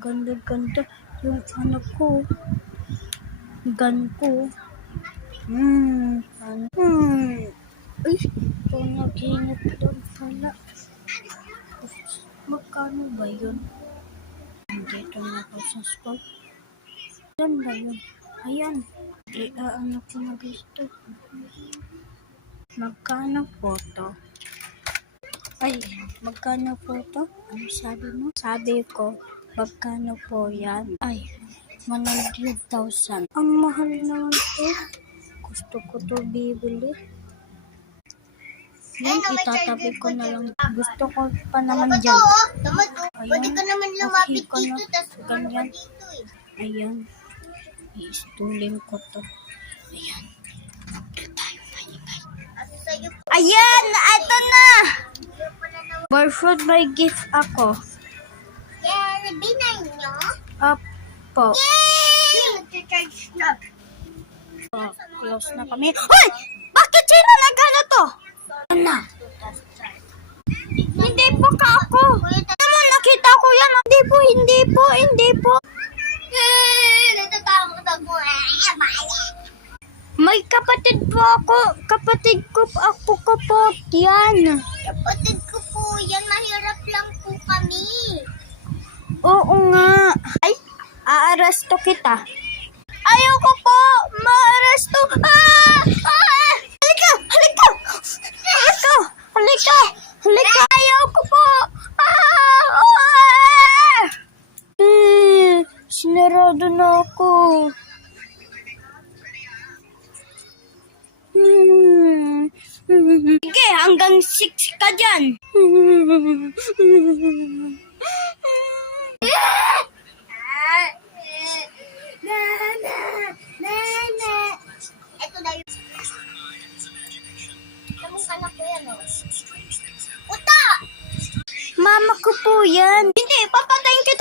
ganda-ganda yung anak ko. Gan ko. Ay, ito naghinap doon pala. Magkano ba yun? Dito na ako sa spot. Yan ba yun? Ayan. Anak ko na gusto. Magkano po to? Ay, magkano po to? Ano sabi mo? Sabi ko, magkano po yan? Ay, 100,000. Ang mahal naman to. Gusto ko to bibili. Yan, itatabi ko na lang. Gusto ko pa naman dyan. Pwede ka naman lumapit dito, tapos ganyan. Ayan. I-stulin ko to. Ayan. Ayan! Ito na! Birthday may gift ako. Yeah, binay nyo? Apo. Yay! Nag-charge na. Oh, close na kami. Hoy! Bakit sino nag-ano to? Ano? Hindi po ka ako. Ano nakita ko yan? Hindi po. Natatakot ako. May kapatid po ako. Kapatid ko po. Yan. Kapatid ko po yan. Mahirap lang po kami. Oo nga. Ay, aaresto kita. Ayoko po. Maaresto. Halika. Ayoko po. Sinarado na ako. Sige, hanggang 6 ka dyan. Nana. Ito na yun. Tamang anak ko yan, oh. Uta! Mama ko po yan. Hindi, papatayin kita.